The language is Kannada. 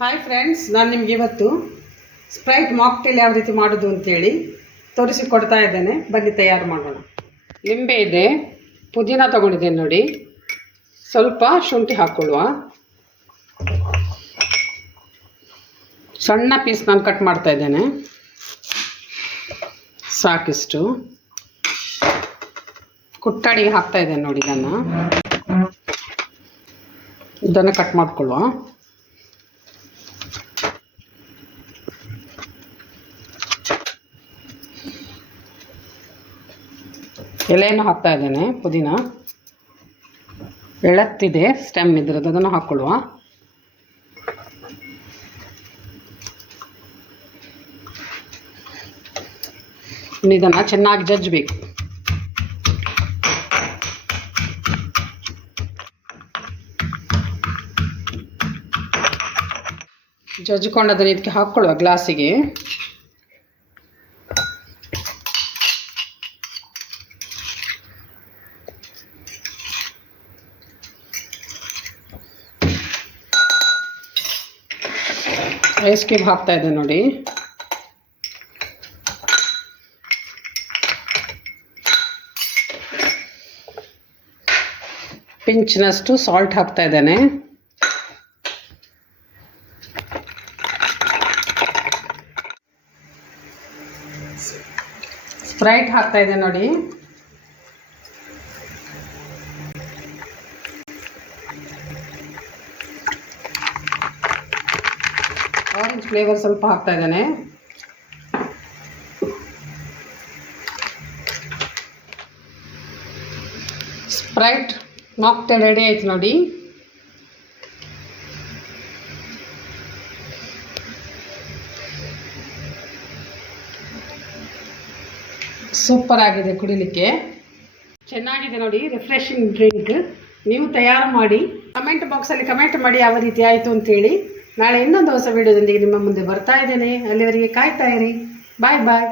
ಹಾಯ್ ಫ್ರೆಂಡ್ಸ್, ನಾನು ನಿಮಗೆ ಇವತ್ತು ಸ್ಪ್ರೈಟ್ ಮಾಕ್ಟೇಲ್ ಯಾವ ರೀತಿ ಮಾಡೋದು ಅಂತೇಳಿ ತೋರಿಸಿಕೊಡ್ತಾ ಇದ್ದೇನೆ. ಬನ್ನಿ ತಯಾರು ಮಾಡೋಣ. ಲಿಂಬೆ ಇದೆ, ಪುದೀನ ತೊಗೊಂಡಿದ್ದೇನೆ ನೋಡಿ, ಸ್ವಲ್ಪ ಶುಂಠಿ ಹಾಕ್ಕೊಳ್ಳುವ. ಸಣ್ಣ ಪೀಸ್ ನಾನು ಕಟ್ ಮಾಡ್ತಾ ಇದ್ದೇನೆ, ಸಾಕಿಷ್ಟು. ಕುಟ್ಟಾಡಿಗೆ ಹಾಕ್ತಾ ಇದ್ದೇನೆ ನೋಡಿ, ಇದನ್ನು ಕಟ್ ಮಾಡ್ಕೊಳ್ಳುವ. ಎಲೆಯನ್ನು ಹಾಕ್ತಾ ಇದ್ದೇನೆ, ಪುದೀನ ಎಳತ್ತಿದೆ, ಸ್ಟೆಮ್ ಇದ್ರದ್ದು, ಅದನ್ನು ಹಾಕ್ಕೊಳ್ಳುವ. ಇದನ್ನು ಚೆನ್ನಾಗಿ ಜಜ್ಜಬೇಕು. ಜಜ್ಜಿಕೊಂಡು ಅದನ್ನು ಇದಕ್ಕೆ ಹಾಕ್ಕೊಳ್ಳುವ ಗ್ಲಾಸಿಗೆ. ಐಸ್ ಕ್ಯೂಬ್ ಹಾಕ್ತಾ ಇದೆ ನೋಡಿ. ಪಿಂಚ್ನಷ್ಟು ಸಾಲ್ಟ್ ಹಾಕ್ತಾ ಇದ್ದೇನೆ. ಸ್ಪ್ರೈಟ್ ಹಾಕ್ತಾ ಇದೆ ನೋಡಿ. ಆರೆಂಜ್ ಫ್ಲೇವರ್ ಸ್ವಲ್ಪ ಹಾಕ್ತಾ ಇದ್ದೇನೆ. ಸ್ಪ್ರೈಟ್ ಮಾಕ್ಟೇಲ್ ರೆಡಿ ಆಯ್ತು ನೋಡಿ. ಸೂಪರ್ ಆಗಿದೆ, ಕುಡಿಲಿಕ್ಕೆ ಚೆನ್ನಾಗಿದೆ ನೋಡಿ. Refreshing drink. ನೀವು ತಯಾರು ಮಾಡಿ ಕಮೆಂಟ್ ಬಾಕ್ಸಲ್ಲಿ ಕಮೆಂಟ್ ಮಾಡಿ ಯಾವ ರೀತಿ ಆಯಿತು ಅಂತೇಳಿ. ನಾಳೆ ಇನ್ನೊಂದು ಹೊಸ ವಿಡಿಯೋದೊಂದಿಗೆ ನಿಮ್ಮ ಮುಂದೆ ಬರ್ತಾ ಇದ್ದೇನೆ. ಅಲ್ಲಿವರೆಗೆ ಕಾಯ್ತಾ ಇರಿ. ಬಾಯ್ ಬಾಯ್.